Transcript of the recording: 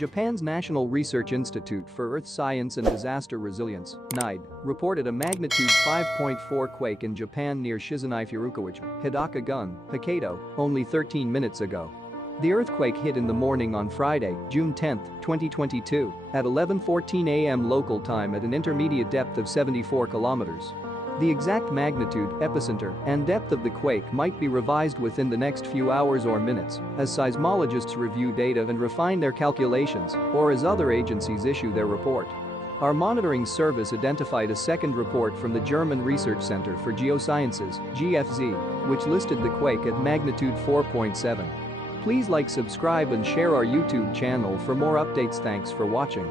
Japan's National Research Institute for Earth Science and Disaster Resilience, NIED, reported a magnitude 5.4 quake in Japan near Shizunai-furukawachō, Hidaka-gun, Hokkaido, only 13 minutes ago. The earthquake hit in the morning on Friday, June 10, 2022, at 11:14 a.m. local time at an intermediate depth of 74 kilometers. The exact magnitude, epicenter, and depth of the quake might be revised within the next few hours or minutes as seismologists review data and refine their calculations, or as other agencies issue their report. Our monitoring service identified a second report from the German Research Center for Geosciences, GFZ, which listed the quake at magnitude 4.7. Please like, subscribe and share our YouTube channel for more updates. Thanks for watching.